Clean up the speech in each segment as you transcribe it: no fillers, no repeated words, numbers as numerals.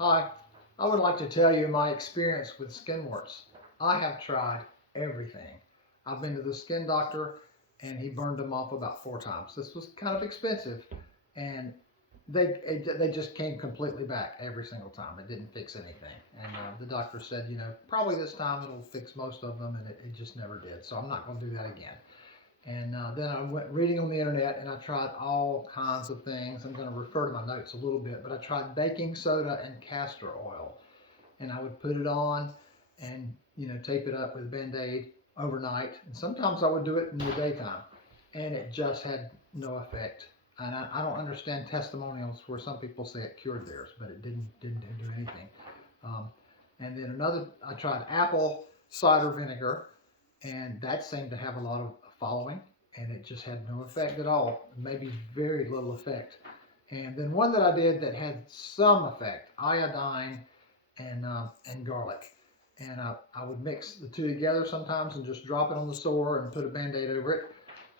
Hi, I would like to tell you my experience with skin warts. I have tried everything. I've been to the skin doctor and he burned them off about 4 times. This was kind of expensive and they just came completely back every single time. It didn't fix anything. And the doctor said, probably this time it'll fix most of them, and it just never did. So I'm not going to do that again. And then I went reading on the internet and I tried all kinds of things. I'm going to refer to my notes a little bit, but I tried baking soda and castor oil. And I would put it on and, tape it up with a Band-Aid overnight. And sometimes I would do it in the daytime. And it just had no effect. And I don't understand testimonials where some people say it cured theirs, but it didn't do anything. Um, and then I tried apple cider vinegar, and that seemed to have a lot of following, and it just had no effect at all, maybe very little effect. And then one that I did that had some effect, iodine and garlic. And I would mix the two together sometimes and just drop it on the sore and put a Band-Aid over it.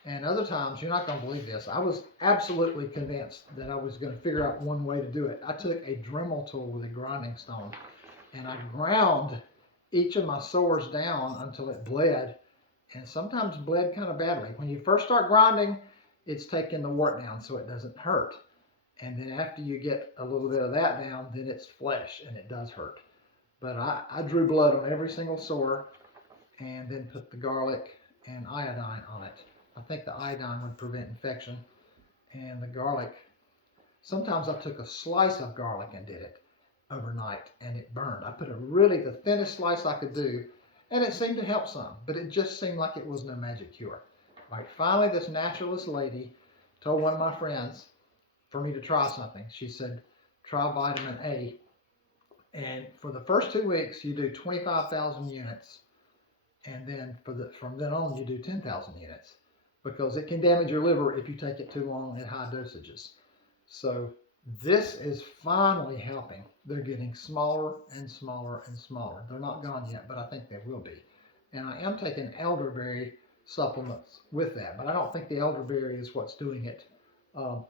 And other times, you're not going to believe this, I was absolutely convinced that I was going to figure out one way to do it. I took a Dremel tool with a grinding stone and I ground each of my sores down until it bled, and sometimes bled kind of badly. When you first start grinding, it's taking the wart down so it doesn't hurt. And then after you get a little bit of that down, then it's flesh and it does hurt. But I drew blood on every single sore and then put the garlic and iodine on it. I think the iodine would prevent infection, and the garlic, sometimes I took a slice of garlic and did it overnight and it burned. I put the thinnest slice I could do, and it seemed to help some, but it just seemed like it was no magic cure. Right, finally, this naturalist lady told one of my friends for me to try something. She said, try vitamin A. And for the first 2 weeks, you do 25,000 units. And then from then on, you do 10,000 units because it can damage your liver if you take it too long at high dosages. So this is finally helping. They're getting smaller and smaller and smaller. They're not gone yet, but I think they will be. And I am taking elderberry supplements with that, but I don't think the elderberry is what's doing it. And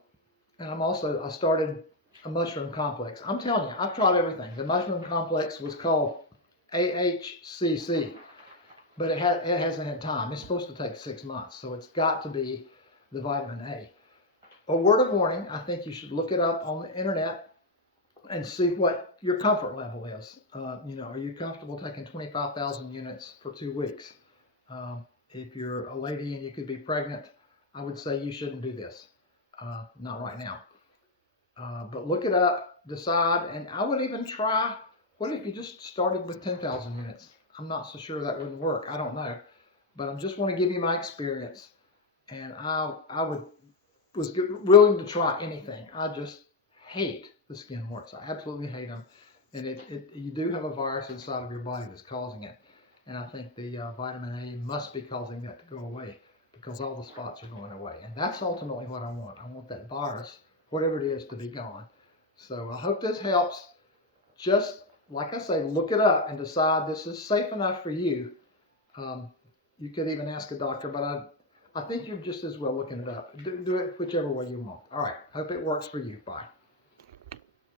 I started a mushroom complex. I'm telling you, I've tried everything. The mushroom complex was called AHCC, but it hasn't had time. It's supposed to take 6 months, so it's got to be the vitamin A. A word of warning, I think you should look it up on the internet and see what your comfort level is. Are you comfortable taking 25,000 units for 2 weeks? If you're a lady and you could be pregnant, I would say you shouldn't do this. Not right now. But look it up, decide, and I would even try, what if you just started with 10,000 units? I'm not so sure that wouldn't work. I don't know. But I just want to give you my experience. And was willing to try anything. I just hate the skin warts. I absolutely hate them. And you do have a virus inside of your body that's causing it. And I think the vitamin A must be causing that to go away because all the spots are going away. And that's ultimately what I want. I want that virus, whatever it is, to be gone. So I hope this helps. Just, like I say, look it up and decide this is safe enough for you. You could even ask a doctor, but I think you're just as well looking it up. Do it whichever way you want. All right. Hope it works for you. Bye.